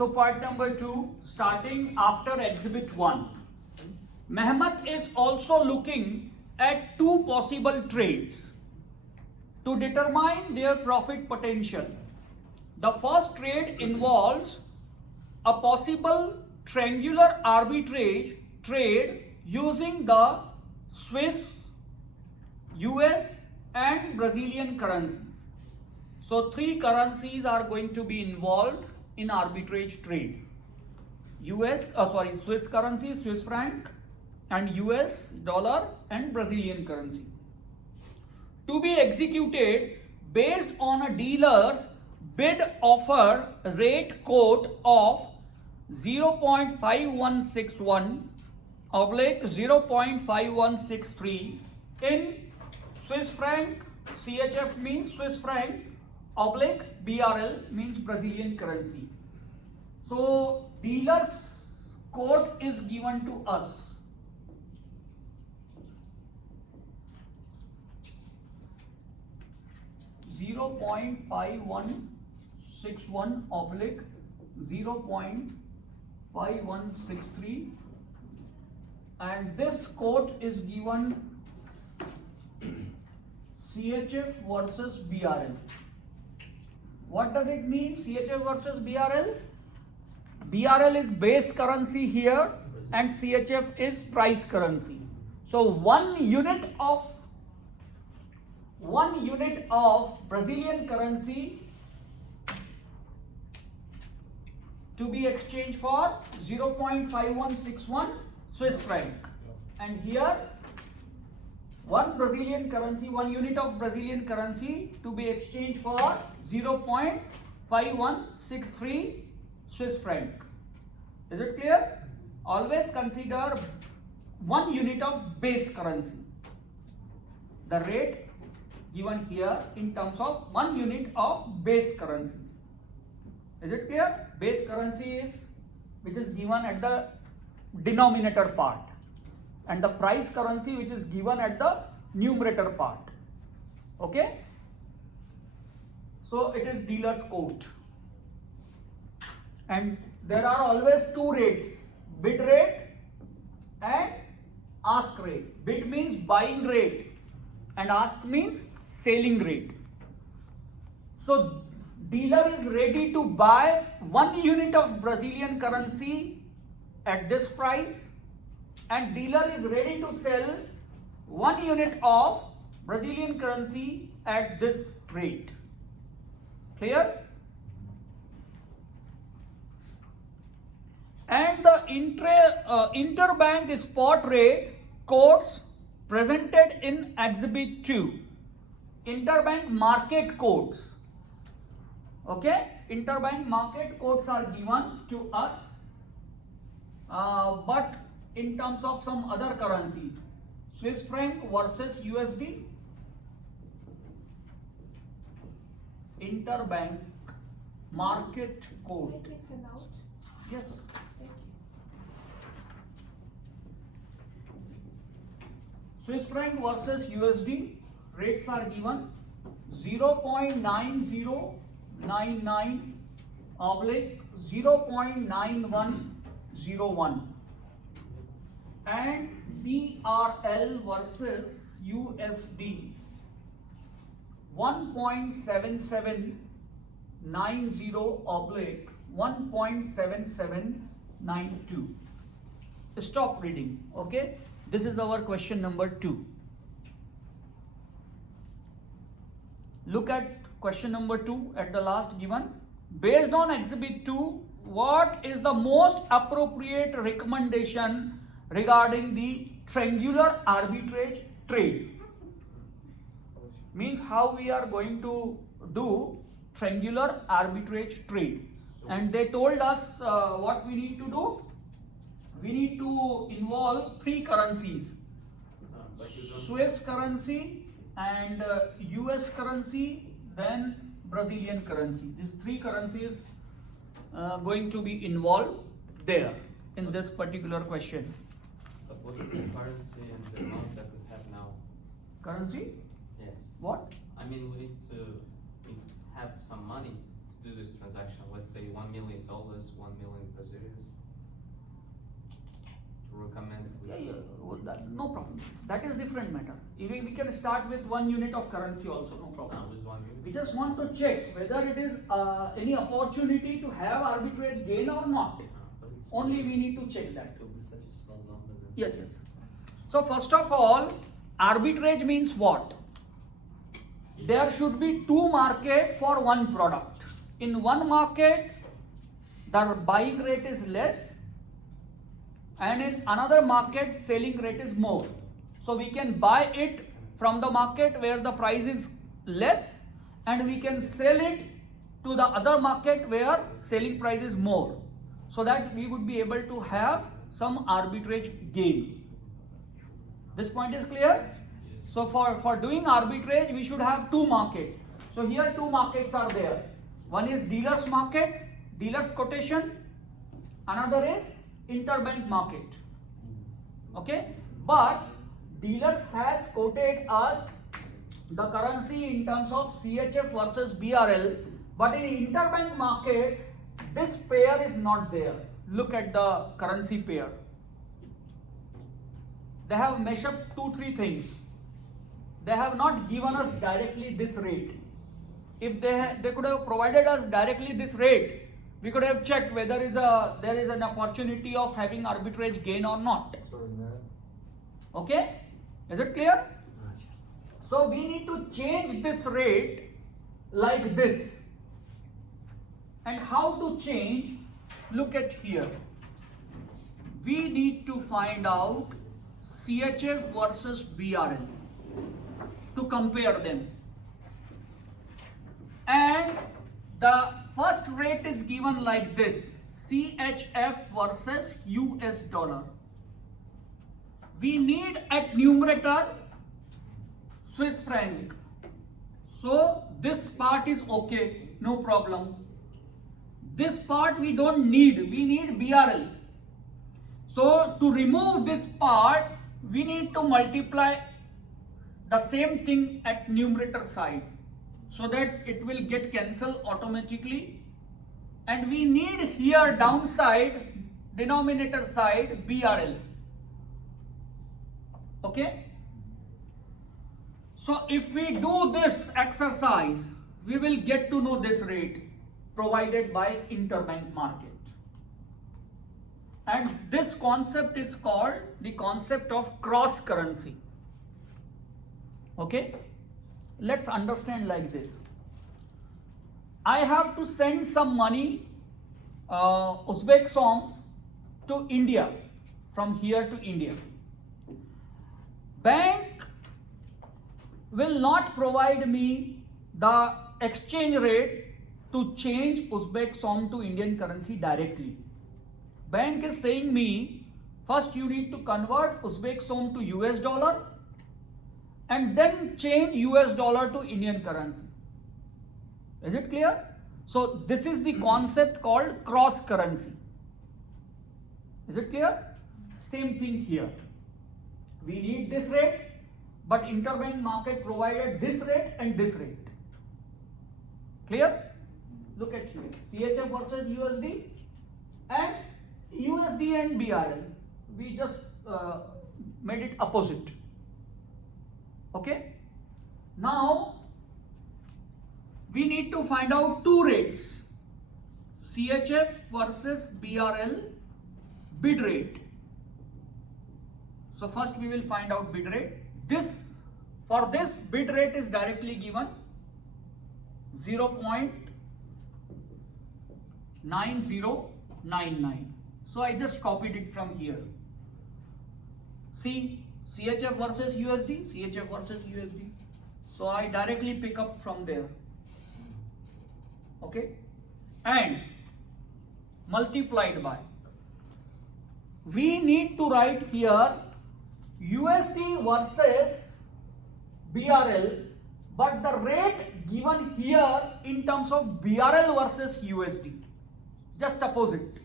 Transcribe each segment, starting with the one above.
So part number 2, starting after exhibit 1. Mehmet is also looking at two possible trades to determine their profit potential. The first trade involves a possible triangular arbitrage trade using the Swiss, US and Brazilian currencies. So three currencies are going to be involved in arbitrage trade. Swiss currency, Swiss franc, and US dollar and Brazilian currency. To be executed based on a dealer's bid offer rate quote of 0.5161 oblique 0.5163 in Swiss franc. CHF means Swiss franc oblique BRL means Brazilian currency. So dealer's quote is given to us. .5161 oblique 0.5163, and this quote is given CHF versus BRL. What does it mean, CHF versus BRL? BRL is base currency here and CHF is price currency. So one unit of Brazilian currency to be exchanged for 0.5161 Swiss franc, and here one unit of Brazilian currency to be exchanged for 0.5163 Swiss franc. Is it clear? Always consider one unit of base currency. The rate given here in terms of one unit of base currency. Is it clear? Base currency is which is given at the denominator part, and the price currency which is given at the numerator part. Okay? So it is dealer's quote. And there are always two rates, bid rate and ask rate. Bid means buying rate and ask means selling rate. So dealer is ready to buy 1 unit of Brazilian currency at this price, and dealer is ready to sell 1 unit of Brazilian currency at this rate. Clear? And the interbank spot rate quotes presented in exhibit 2. Interbank market quotes. Okay, interbank market quotes are given to us, but in terms of some other currencies, Swiss franc versus USD. Interbank market quote. Yes. Swiss franc versus USD rates are given 0.9099 oblique 0.9101, and BRL versus USD 1.7790 oblique 1.7792. Stop reading. Okay, this is our question number 2. Look at question number 2 at the last given. Based on exhibit 2, what is the most appropriate recommendation regarding the triangular arbitrage trade? Means how we are going to do triangular arbitrage trade. And they told us what we need to do. We need to involve three currencies: Swiss currency and US currency, then Brazilian currency. These three currencies going to be involved there in this particular question. So what is the currency and the amount that we have now? Currency? Yeah. What? I mean, we need to have some money to do this transaction. transaction, let's say $1 million, 1 million Brazilians, to recommend if we No problem. That is different matter. We can start with 1 unit of currency also, no problem. with 1 million? We just want to check whether it is any opportunity to have arbitrage gain or not. But it's Only we need to check that. It will be such a small number. Then. Yes, yes. So first of all, arbitrage means what? There should be two markets for one product. In one market, the buying rate is less, and in another market, selling rate is more. So we can buy it from the market where the price is less, and we can sell it to the other market where selling price is more, so that we would be able to have some arbitrage gain. This point is clear? So for doing arbitrage, we should have two markets. So here two markets are there. One is dealer's market, dealer's quotation. Another is interbank market. Okay? But dealers has quoted us the currency in terms of CHF versus BRL. But in interbank market, this pair is not there. Look at the currency pair. They have meshed up 2-3 things. They have not given us directly this rate. If they could have provided us directly this rate, we could have checked whether there is an opportunity of having arbitrage gain or not. Okay? Is it clear? So we need to change this rate like this. And how to change? Look at here. We need to find out CHF versus BRL to compare them. And the first rate is given like this: CHF versus US dollar. We need at numerator Swiss franc. So this part is okay, no problem. This part we don't need, we need BRL. So to remove this part, we need to multiply the same thing at numerator side, so that it will get cancelled automatically. And we need here downside, denominator side, BRL. Okay? So if we do this exercise, we will get to know this rate provided by interbank market. And this concept is called the concept of cross currency. Okay? Let's understand like this. I have to send some money, Uzbek som, to India, from here to India. Bank will not provide me the exchange rate to change Uzbek som to Indian currency directly. Bank is saying me, first you need to convert Uzbek som to US dollar, and then change US dollar to Indian currency. Is it clear? So this is the concept called cross currency. Is it clear? Same thing here. We need this rate, but interbank market provided this rate and this rate. Clear? Look at here. CHF versus USD and USD and BRL. We just made it opposite. Okay? Now we need to find out two rates: CHF versus BRL bid rate. So first we will find out bid rate. For this bid rate is directly given 0.9099. So I just copied it from here. See, CHF versus USD, CHF versus USD. So I directly pick up from there. Okay? And multiplied by. We need to write here USD versus BRL, but the rate given here in terms of BRL versus USD. Just opposite.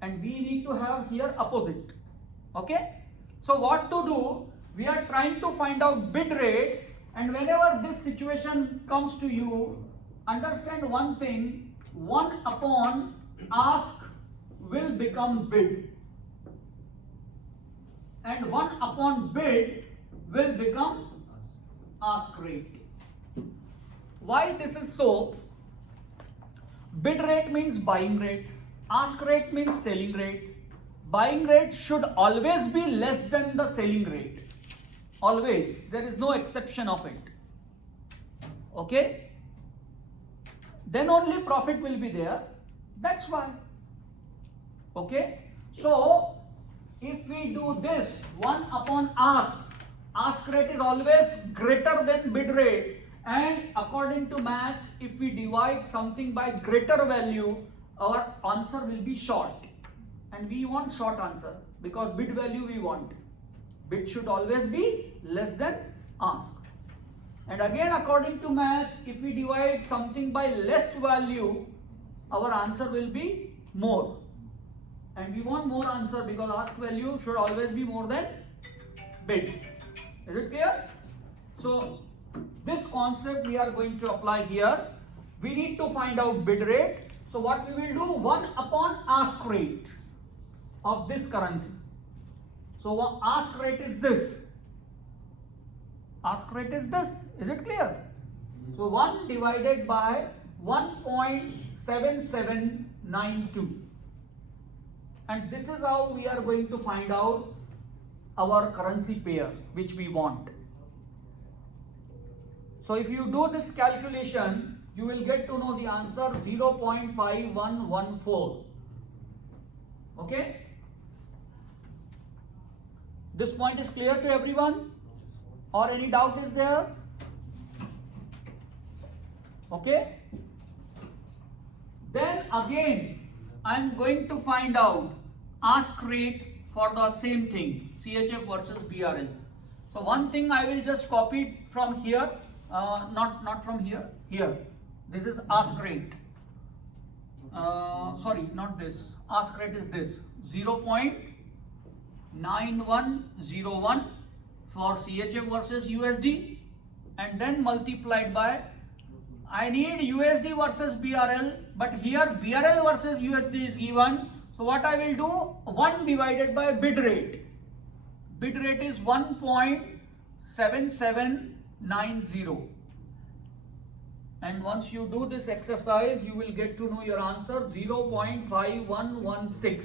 And we need to have here opposite. Okay? So what to do? We are trying to find out bid rate, and whenever this situation comes to you, understand one thing: 1 upon ask will become bid, and 1 upon bid will become ask rate. Why this is so? Bid rate means buying rate, ask rate means selling rate. Buying rate should always be less than the selling rate. Always. There is no exception of it. Okay? Then only profit will be there. That's why. Okay? So, if we do this 1 upon ask rate is always greater than bid rate, and according to maths, if we divide something by greater value, our answer will be short. And we want short answer because bid value we want. Bid should always be less than ask. And again, according to maths, if we divide something by less value, our answer will be more. And we want more answer because ask value should always be more than bid. Is it clear? So, this concept we are going to apply here. We need to find out bid rate. So, what we will do? 1 upon ask rate of this currency. So, ask rate is this. Ask rate is this. Is it clear? So, 1 divided by 1.7792. And this is how we are going to find out our currency pair which we want. So, if you do this calculation, you will get to know the answer 0.5114. Okay? This point is clear to everyone? Or any doubt is there? Okay? Then again, I am going to find out ask rate for the same thing, CHF versus BRL. So one thing I will just copy it from here, not from here, here. This is ask rate. Sorry, not this. Ask rate is this, 0.9101 for CHF versus USD, and then multiplied by, I need USD versus BRL, but here BRL versus USD is given. So what I will do, 1 divided by bid rate. Bid rate is 1.7790. And once you do this exercise, you will get to know your answer, 0.5116.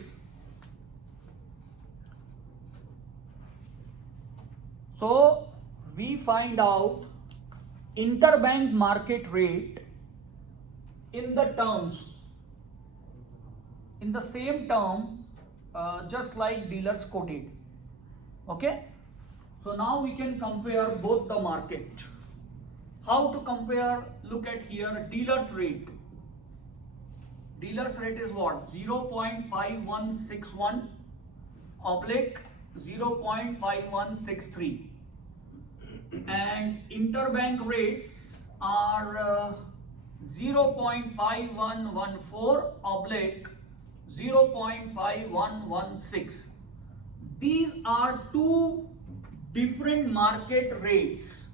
So we find out interbank market rate in the terms, in the same term, just like dealers quoted. Okay? So now we can compare both the market. How to compare? Look at here, dealer's rate. Dealer's rate is what? 0.5161 oblique 0.5163. And interbank rates are 0.5114 oblique 0.5116. These are two different market rates,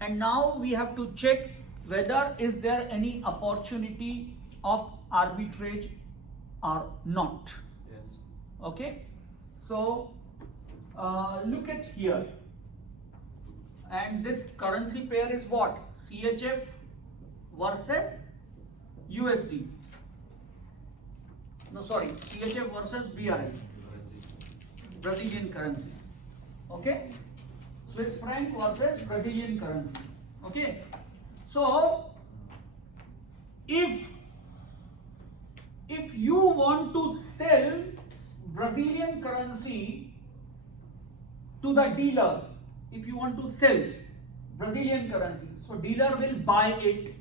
and now we have to check whether is there any opportunity of arbitrage or not. Yes. Okay, so look at here, and this currency pair is what? CHF versus USD. No, sorry, CHF versus BRL, Brazilian currency. Okay, Swiss franc versus Brazilian currency. Okay, so if you want to sell Brazilian currency to the dealer, if you want to sell Brazilian currency, so dealer will buy it.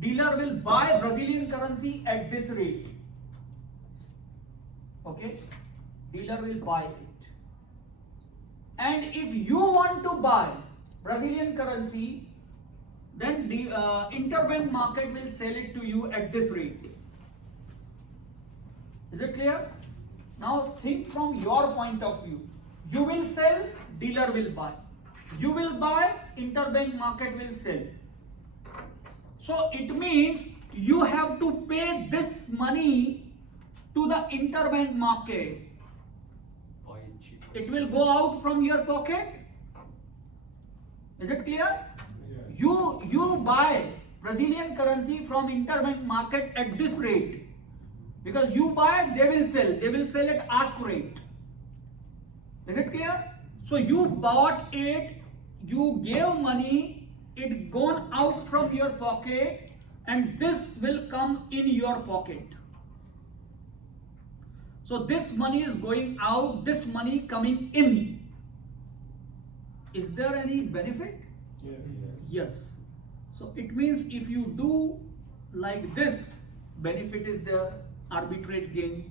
Dealer will buy Brazilian currency at this rate. Okay, dealer will buy it. And if you want to buy Brazilian currency, then the interbank market will sell it to you at this rate. Is it clear? Now think from your point of view. You will sell, dealer will buy. You will buy, interbank market will sell. So it means you have to pay this money to the interbank market. Buy it cheaper. It will go out from your pocket. Is it clear? You buy Brazilian currency from interbank market at this rate. Because you buy, they will sell. They will sell at ask rate. Is it clear? So you bought it, you gave money, it gone out from your pocket, and this will come in your pocket. So this money is going out, this money coming in. Is there any benefit? Yes. So it means if you do like this, benefit is there, arbitrage gain.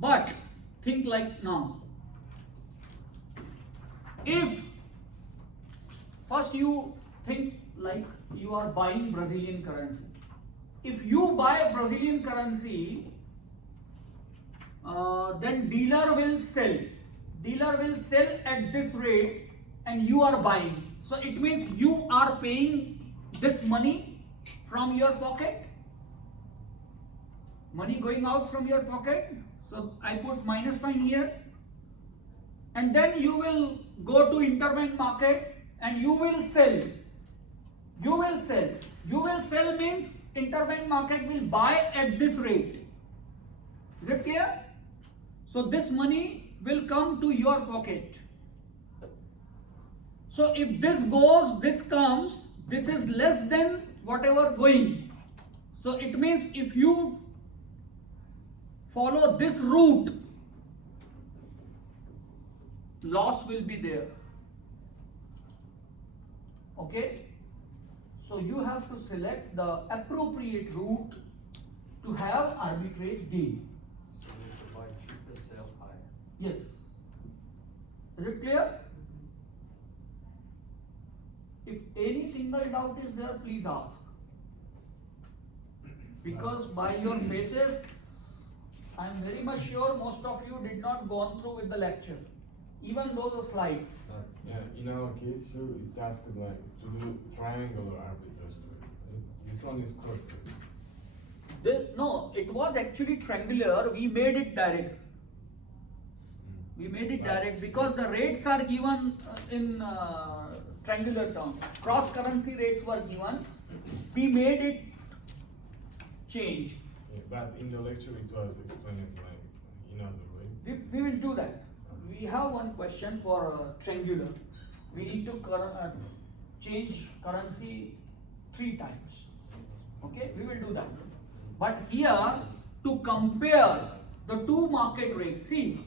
But think like now. If first you think like you are buying Brazilian currency. If you buy Brazilian currency, then dealer will sell. Dealer will sell at this rate and you are buying. So it means you are paying this money from your pocket. Money going out from your pocket. So I put minus sign here. And then you will go to interbank market and you will sell. You will sell. You will sell means interbank market will buy at this rate. Is it clear? So this money will come to your pocket. So if this goes, this comes, this is less than whatever going. So it means if you follow this route, loss will be there. Okay? So you have to select the appropriate route to have arbitrage gain. So we need to buy cheaper, sell higher. Yes. Is it clear? If any single doubt is there, please ask. Because by your faces, I am very much sure most of you did not go through with the lecture, even those slides. Yeah, in our case here, it's asked like to do triangular arbitrage. This one is cross. No, it was actually triangular. We made it direct. We made it direct because the rates are given in triangular terms. Cross currency rates were given. We made it change. Yeah, but in the lecture it was explained like in other way. We will do that. We have one question for triangular. We need to change currency 3 times. Okay, we will do that. But here to compare the two market rates, see,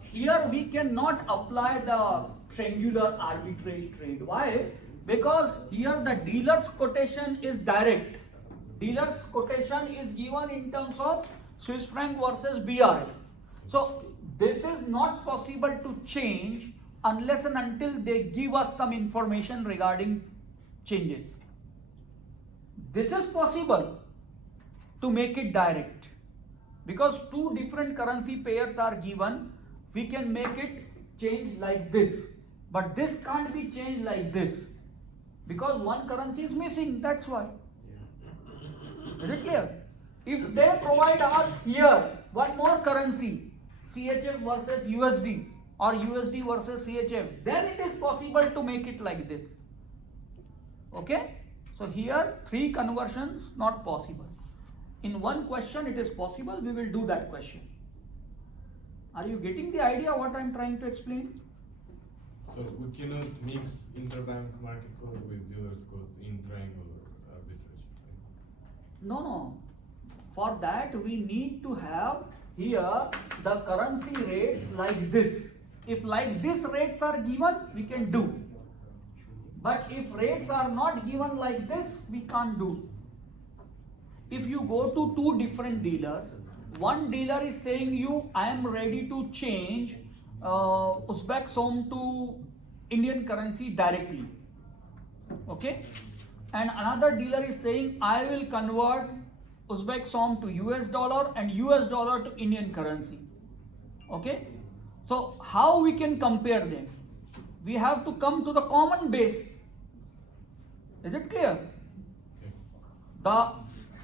here we cannot apply the triangular arbitrage trade. Why? Because here the dealer's quotation is direct. Dealer's quotation is given in terms of Swiss franc versus BRL. So this is not possible to change unless and until they give us some information regarding changes. This is possible to make it direct. Because 2 different currency pairs are given, we can make it change like this. But this can't be changed like this. Because one currency is missing, that's why. Is it clear? If they provide us here one more currency, CHF versus USD or USD versus CHF, then it is possible to make it like this. Okay? So here 3 conversions not possible. In one question it is possible, we will do that question. Are you getting the idea what I am trying to explain? So we cannot mix interbank market code with dealer's code in triangular arbitrage. No. For that we need to have here the currency rates like this. If like this rates are given, we can do. But if rates are not given like this, we can't do. If you go to 2 different dealers, one dealer is saying you, I am ready to change Uzbek som to Indian currency directly. Okay? And another dealer is saying I will convert Uzbek som to US dollar and US dollar to Indian currency. Okay? So how we can compare them? we have to come to the common base. Is it clear? Okay. The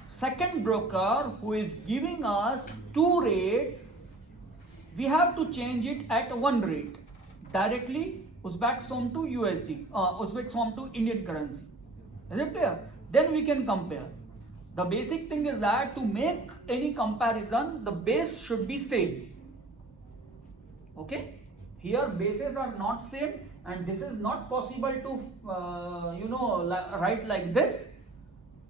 second broker who is giving us two rates, we have to change it at one rate. Directly Uzbek som to USD, Uzbek som to Indian currency. Is it clear? Then we can compare. The basic thing is that to make any comparison, the base should be same. Okay? Here bases are not same, and this is not possible to write like this.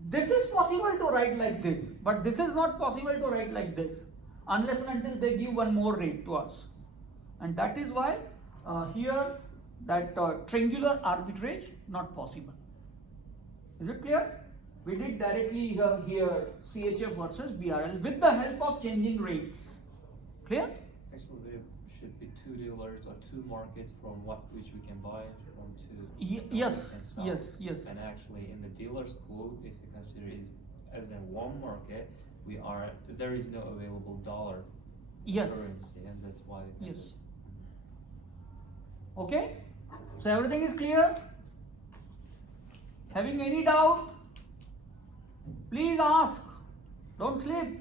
This is possible to write like this, but this is not possible to write like this unless and until they give one more rate to us. And that is why here that triangular arbitrage not possible. Is it clear? We did directly here CHF versus BRL with the help of changing rates. Clear? Actually, there should be two dealers or two markets from which we can buy from two. Yes, we can sell. yes. And actually, in the dealer's pool, if you consider it as in one market, there is no available dollar Yes. currency, and that's why. We can Yes. just- Okay? So everything is clear? Having any doubt? Please ask. Don't sleep.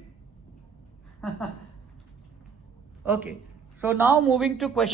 Okay. So now moving to question.